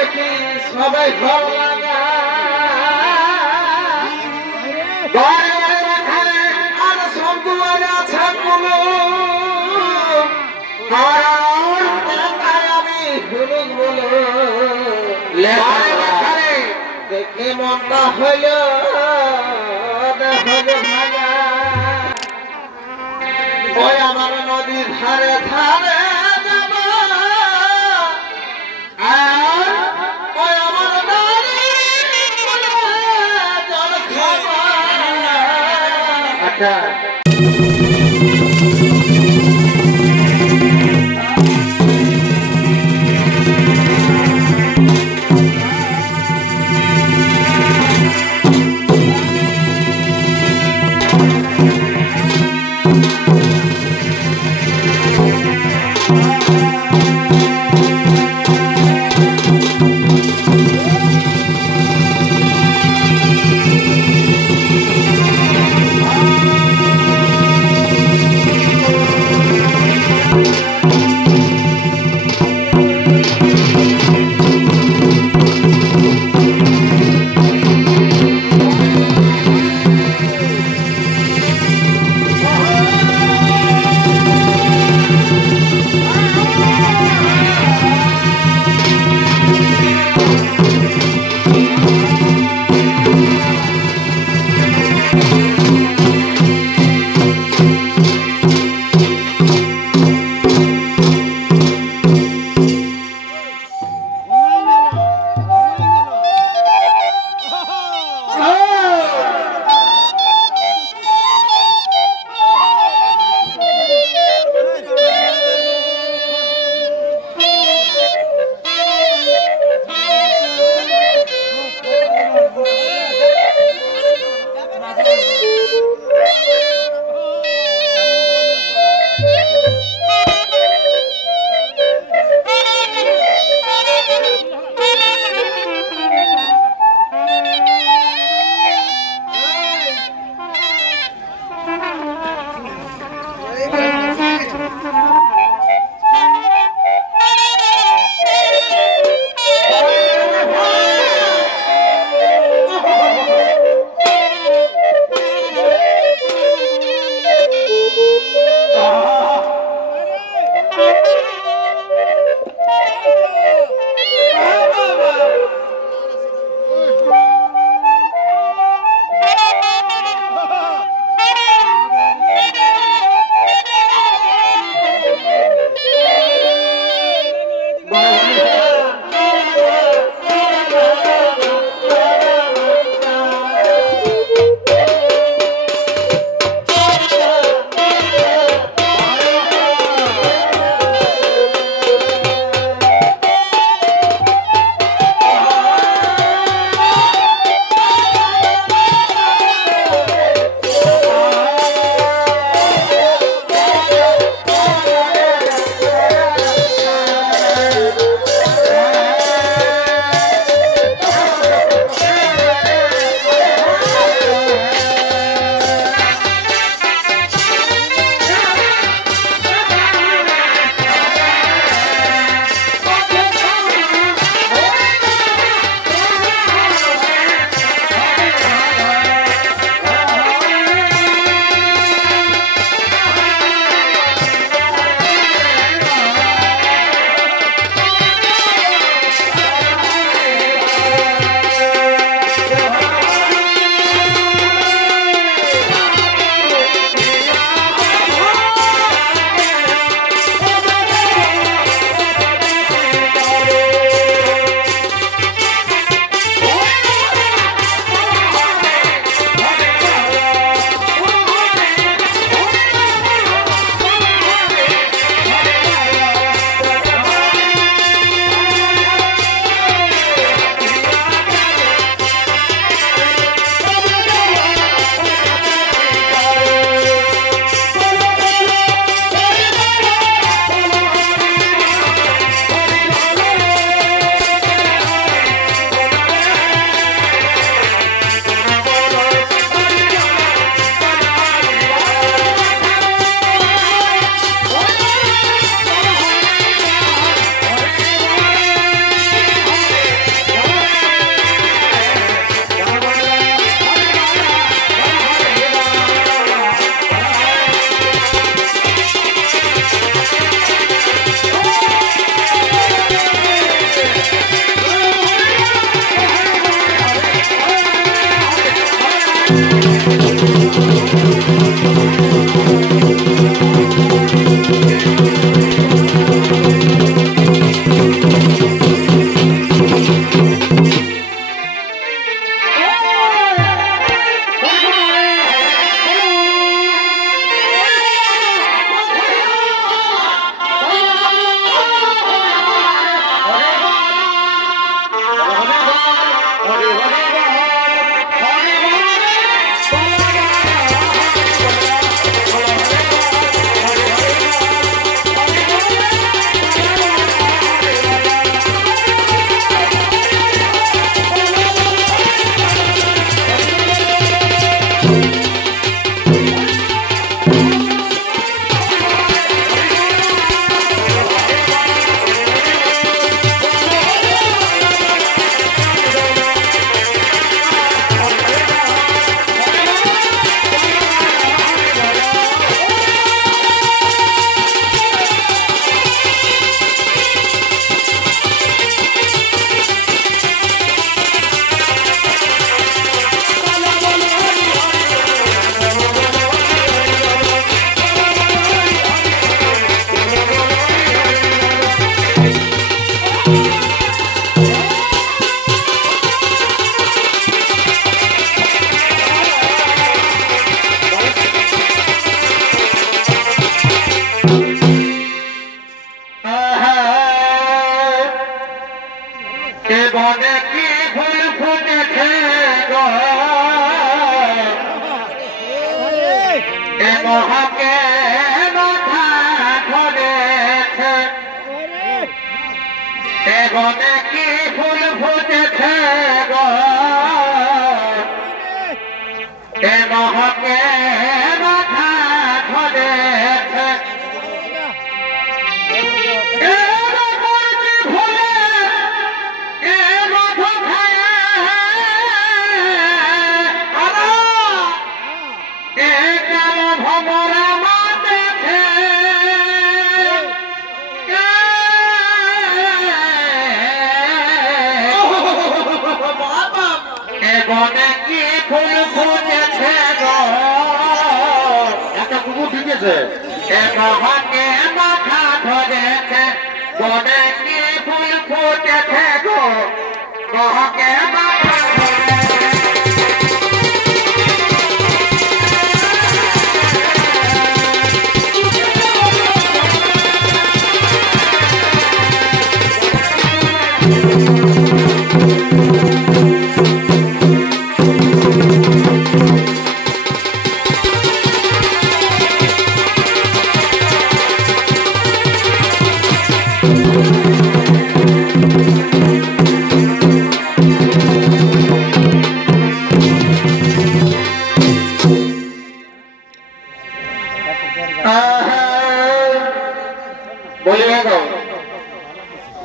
দেখি সবাই ঘর লাগা আর সব দুয়ারে আছে কোনো আমি হলুদ বলো দেখে মনটা হইল ভাঙা ওই আমার নদীর ধারে ধারে এ বনে কি ফুল ফুটেছে গো, একটা কুকুর ঢুকেছে। এ মহকে মাথা ধরেছে, বনে কি ফুল ফুটেছে গো, মহকে মাথা ধরেছে।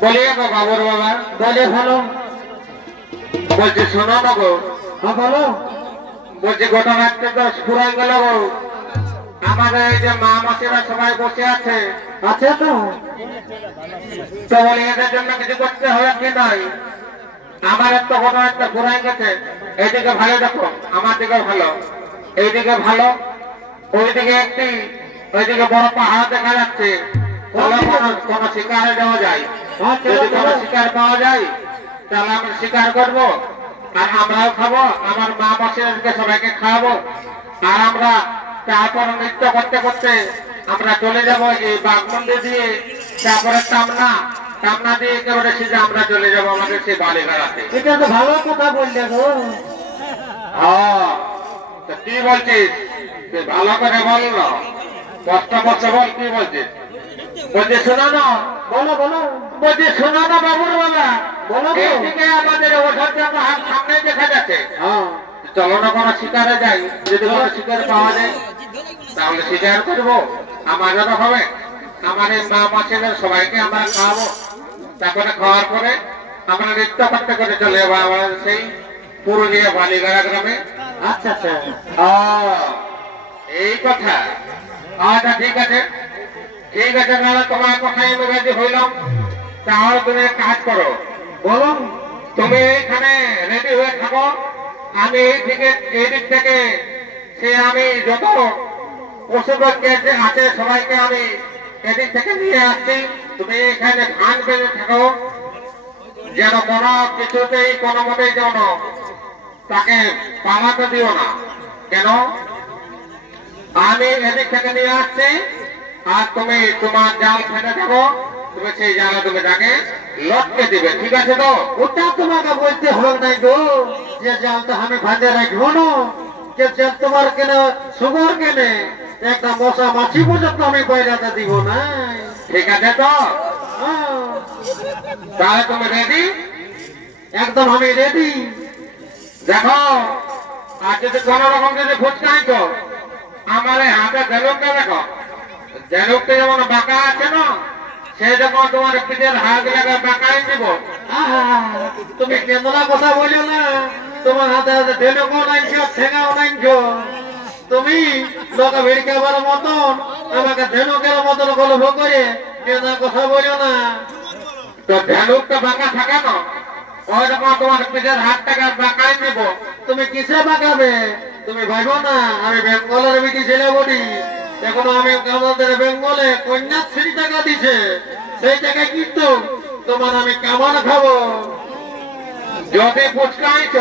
बोलिए गो बाबूर बाबा, বলে ভালো। বলছি শোনো না গো, হ্যাঁ বলো। বলছি গোটা রাত্রে তো ফুরাই গেল গো, আমাদের এই যে মা মাসিরা সবাই বসে আছে, আছে তো? তো বলি এদের জন্য কিছু করতে হবে কি নাই? আমার তো গোটা রাত্রে ফুরাই গেছে, এইদিকে ভালো দেখো, আমার দিকে ভালো, এইদিকে ভালো, ওইদিকে একটি, ওইদিকে বড় পাহাড় দেখা যাচ্ছে, কোন শিকারে যাওয়া যায়, যদি কোন শিকার পাওয়া যায় তাহলে আমরা শিকার করবো, আর আমরাও খাবো, আমার মা মাসিদেরকে সবাইকে খাওয়াবো, আর আমরা তারপর নৃত্য করতে করতে আমরা চলে যাব এই বাঘমন্দির দিয়ে, তারপরে টামনা দিয়ে একেবারে সিধে আমরা চলে যাব আমাদের সেই বালিঘাড়াতে। এটা তো ভালো কথা বললে গো। হ্যাঁ, তো কি বলছিস? তুই ভালো করে বল না, কষ্ট করছে বল, কি বলছিস? বলছি শোনো না, বলো বলো। বলছি শোনো না বাবুর বাবা, বলো তো। এইদিকে আমাদের ওঠার জন্য হাত সামনে দেখা যাচ্ছে, হ্যাঁ চলো না কোনো শিকারে যাই, যদি কোনো শিকার পাওয়া যায় তাহলে শিকার করবো, আমাদেরও হবে, আমার এই মা মাসিদের সবাইকে আমরা খাওয়াবো, তারপরে খাওয়ার পরে আমরা নৃত্য করতে করে চলে যাবো আমাদের সেই পুরুলিয়া বালিগাড়া গ্রামে। আচ্ছা আচ্ছা। এই কথা, আচ্ছা ঠিক আছে, ঠিক আছে, তাহলে তোমার কথাই আমি রাজি হইলাম। তাহলে তুমি এক কাজ করো, বলো। তুমি এইখানে রেডি হয়ে থাকো, আমি এই দিক থেকে সে আমি যত পশুপক্ষী আছে সবাইকে আমি এদিক থেকে নিয়ে আসছি, তুমি এখানে ধান বেঁধে থাকো, যেন কোনো কিছুতেই কোনো মতেই যেন তাকে পালাতে দিও না। কেন? আমি এদিক থেকে নিয়ে আসছি, আর তুমি তোমার জাল ফেটে থাকো, তুমি সেই জালে তুমি তাকে লটকে দিবে, ঠিক আছে তো? ওটা তোমাকে বলতে হবে নাই গো, যে জালটা আমি ভাজে রাখবো না, যে জাল তোমার কেনে সুগর কেনে একটা মশা মাছি পর্যন্ত আমি বাইরাতে দিব না। ঠিক আছে তো? হ্যাঁ, তাহলে তুমি রেডি? একদম আমি রেডি। দেখো, আর যদি কোন রকম যদি ফুচকাইছ, আমার এই হাতে ধেনুকটা দেখো, ধেনুকটা যেমন বাঁকা আছে না, সে যখন তোমার পিঠের হাত লাগে বাঁকাই দিব। আহা, তুমি কেন্দলা কথা বলো না, তোমার হাতে হাতে ঢেলুকও নাইছো, ঠেঙাও নাইছো, তুমি লোকে ভিড়কাবার মতন আমাকে ধেনুকের মতন গল্প করে কেন্দা কথা বলো না। তো ধেনুকটা বাঁকা থাকে না, ওই রকম তোমার পিঠের হাতটাকে বাঁকাই দিব। তুমি কিসে বাঁকাবে? তুমি ভাইবো না আমি বেঙ্গলের বিটি ছেলে বলি, এখন আমি আমাদের বেঙ্গলে কন্যাশ্রী টাকা দিছে, সেই টাকা কিন্তু তোমার আমি কামান খাবো। যদি ফুচকাইছ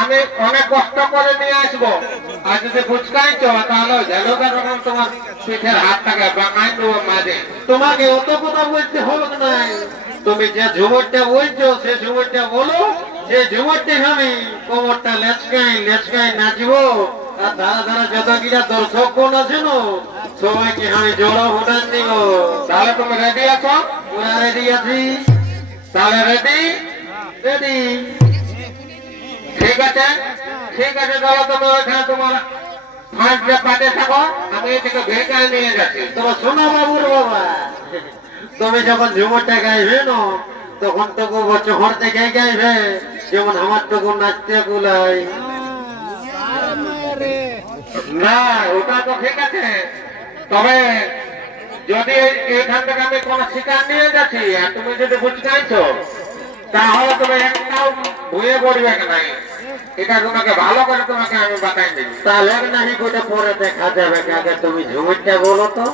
আমি অনেক কষ্ট করে নিয়ে আসবো, আর যদি ফুচকাইছ তাহলে ধেনুকের রকম তোমার পিঠের হাতটাকে বাঁকাই দেবো মাঝে। তোমাকে অত কথা বলতে হবে নাই, তুমি যে ঝুমরটা বলছো সে ঝুমরটা বলো, সে ঝুমরটা আমি কোমরটা লেচকাই নাচবো, আর ধারা ধারা যত কিনা দর্শক কোন আছে না সবাইকে আমি জড়ো ভোটান দিব। তাহলে তুমি রেডি আছো? ওরা রেডি আছি। তাহলে রেডি? রেডি। ঠিক আছে, ঠিক আছে, তাহলে তুমি ওইখানে তোমার ফাঁসটা পাতে থাকো, আমি এদিকে ভেঙে নিয়ে যাচ্ছি। তোমার সোনা বাবুর বাবা, তুমি যখন ঝুমরটা গাইবে না তখন তো চহর থেকে গাইবে, যেমন আমার টুকু নাচতে কুলাই। না, ওটা তো ঠিক আছে, তবে যদি এইখান থেকে আমি কোন শিকার নিয়ে যাচ্ছি আর তুমি যদি ফুচকাইছো তাহলে তুমি একটাও ভুয়ে পড়বে নাই। এটা তোমাকে ভালো করে তোমাকে আমি বাতাই দিই। তাহলে নাহি গোটা পরে দেখা যাবে, আগে তুমি ঝুমুরটা বলো তো।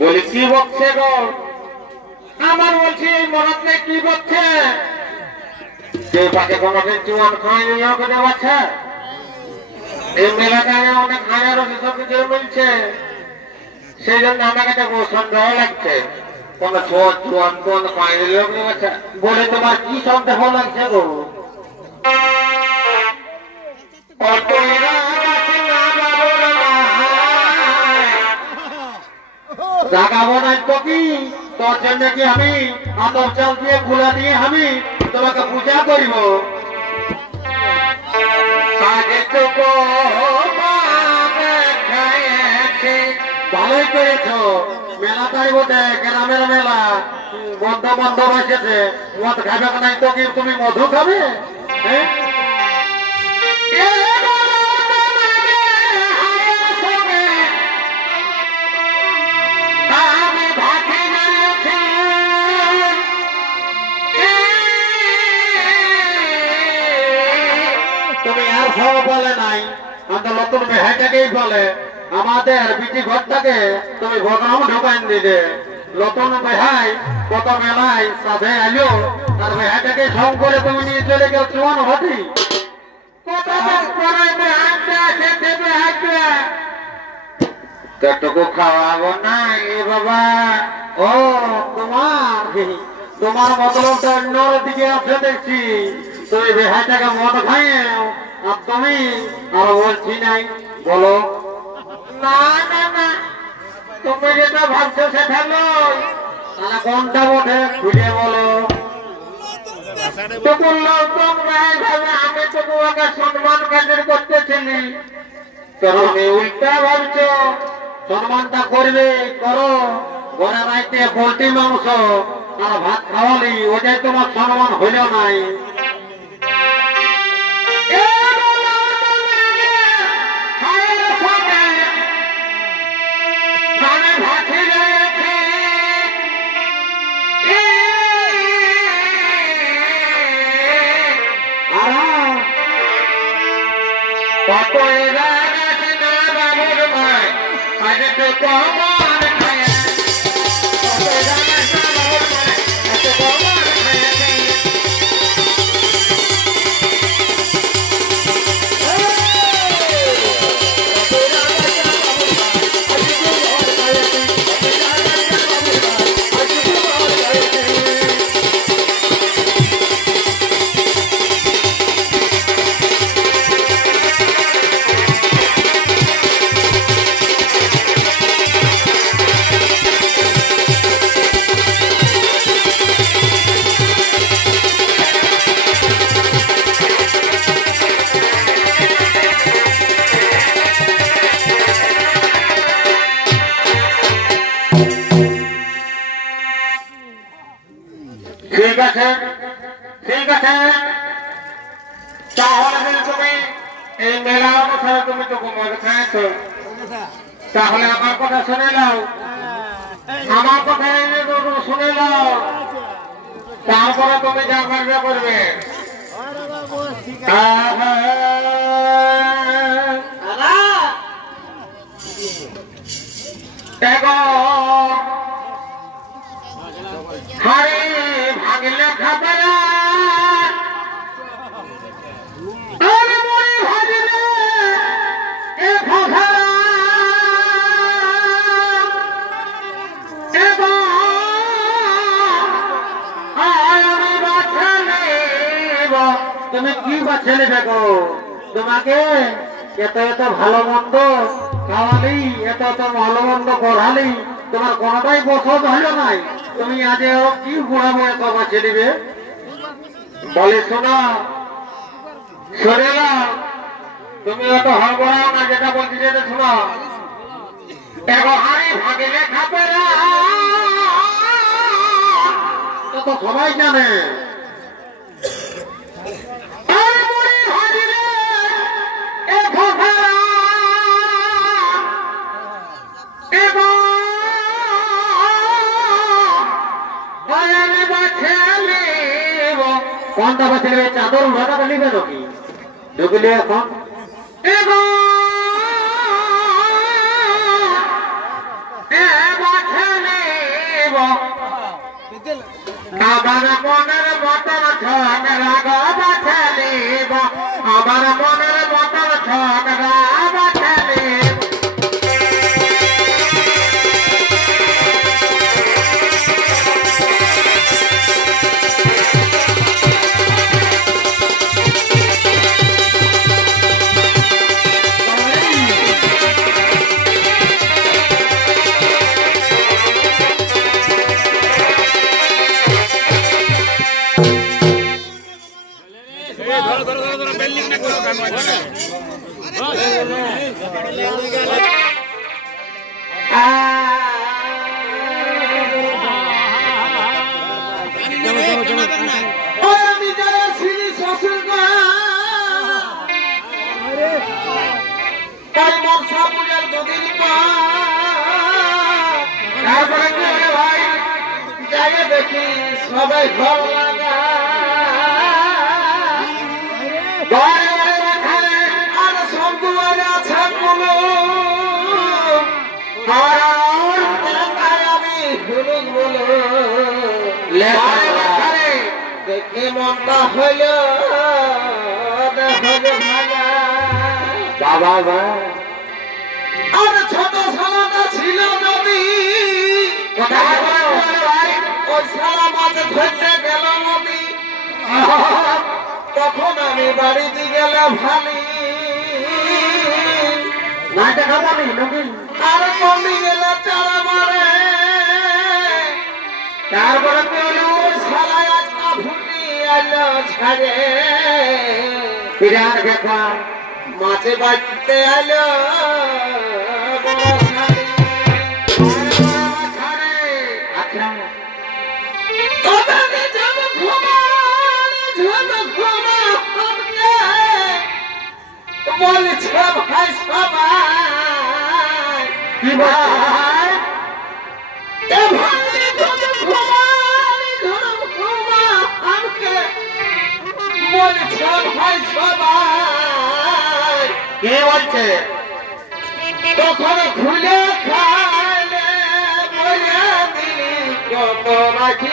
বলি কি বকছে গো? আমার বলছি মরদ নেই কি বকছে? যে পাকে কোনোদিন চুয়ান খাইনি ওকে বাচ্চা এই মেলাটায় অনেক হাজারও সব কিছু মিলছে, সেই জন্য আমাকে সন্দেহ লাগছে। কোন চুয়ান কোন খাইনি লোকে বাচ্চা বলে তোমার কি সন্দেহ লাগছে গো? জাগাবো না তো কি? তোর জন্য কি আমি আতর চাল দিয়ে গুলা দিয়ে আমি তোমাকে পূজা করিব? ভালোই করেছ, মেলাটাই বটে গ্রামের মেলা, বন্ধ বন্ধ বসেছে, মদ খাবে নাই তো কি তুমি মধু খাবে? হ্যাঁ বলে নাই, আমাদের নতুন বেহাইটাকেই বলে আমাদের বিটি ঘরটাকে তুমি ভগবান ঢোকান দিলে। নতুন বেহাই কত মেলায় সাধে আলো, আর বেহাইটাকে সঙ্গ করে তুমি নিয়ে চলে গেল চুয়ান হটি। কতটুকু খাওয়াবো না এ বাবা? ও তোমার মতলবটা অন্যর দিকে আছে দেখছি, তুমি বেহাইটাকে মদ খাইয়ে আর তুমি আর বলছি নাই, বলো। না না না, তুমি যেটা ভাবছো সেটা নয়। তাহলে কোনটা বটে খুলে বলো। তো বললো আমি তো তোমাকে সম্মান কাজের করতেছিলি, তুমি উল্টা ভাবছো। সম্মানটা করবে করো, ঘরে রাইতে পোল্ট্রি মাংস আর ভাত খাওয়ালি, ওটাই তোমার সম্মান হইল নাই। আছে ঠিক আছে তাহলে তুমি এই মেলা অনুসারে তুমি তো মদ খাইছো তাহলে আমার কথা শুনে নাও আমার কথা শুনে নাও তারপরে তুমি যা করবে করবে হারে ভাগলে খাবে তুমি কি বাচ্চা নেবে গো তোমাকে এত এত ভালো মন্দ খাওয়ালি এত এত ভালো মন্দ করালি তোমার কোনোটাই বসত হলো নাই তুমি আজ কি বুড়া বয়ে তো বাচ্চা নিবে বলে শোনো শোনে না তুমি অত হড়বড়াও না যেটা বলছি যেটা শোনো দেখো হাড়ি ভাগিলে খাবে না তো সবাই জানে কোনটা বাঁচে নেবে চাদর উড়াটা নিবে নাকি ঢুকলে এখন আমার মনের মতন ছন রাগ বাছে নিব আমার মনের মতন ছন রাগ বাছে নিব দেখি সবাই ঘর লাগা আর সব দুয়ারে আছে কোনো আমি হুলুক বলো দেখে মনটা হইল বাবা আর ছোট সালাটা ছিল নদী ওই সালা মাছ ধরতে গেল নদী তখন আমি বাড়িতে গেলে ভালি আর কমি গেলে চারা মারে তারপরে সালা একটা ভুটি আলো ছাড়ে বিরাট ব্যাপার মাছে বাড়তে আলো বলছে ভাই সবাই কি ভাই বলছে ভাই সবাই কে বলছে তখন খুলে খাইলে বলে দিলি কত রাখি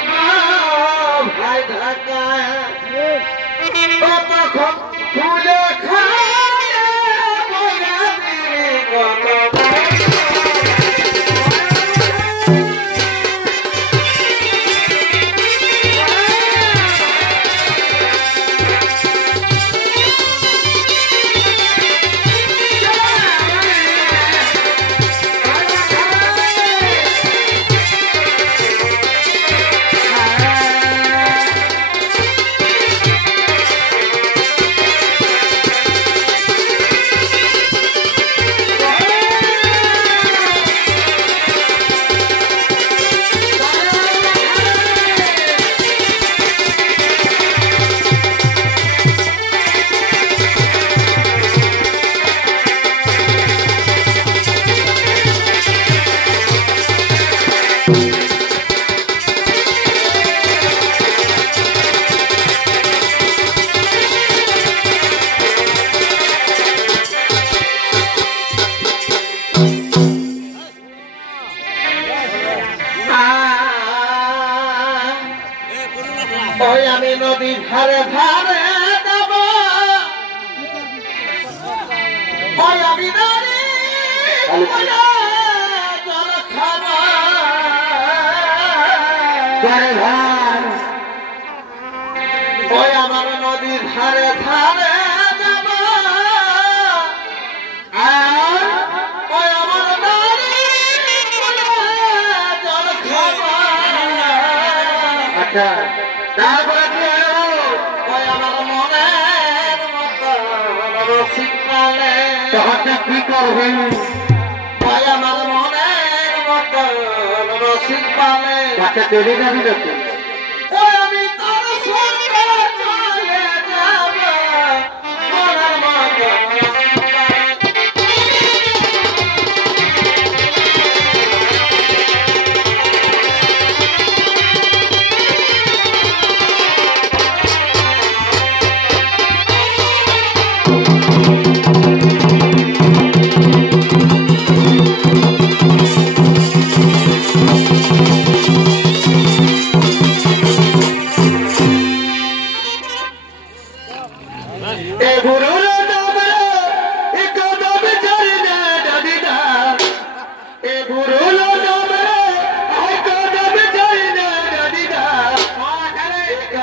ভাই ঢাকায় তখন খুলে খাইলে বলে দিলি কত ধারে যাব আর ওই আমার নারীর কোলে জল খাবো। আচ্ছা তারপরে কি হলো? ওই আমার মনের মতো রসিক পালে তখন তুই কি করবি? ওই আমার মনের মতো রসিক পালে তাকে চলে যাবি নাকি? ওই আমি তোর সঙ্গে চলে যাব মনের মতো রসিক পালে। এ গুরুর নামে এক নাম চরণে দাদিদা, এ গুরুর নামে এক নাম চরণে দাদিদা,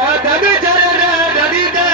এক নাম চরণে দাদিদা।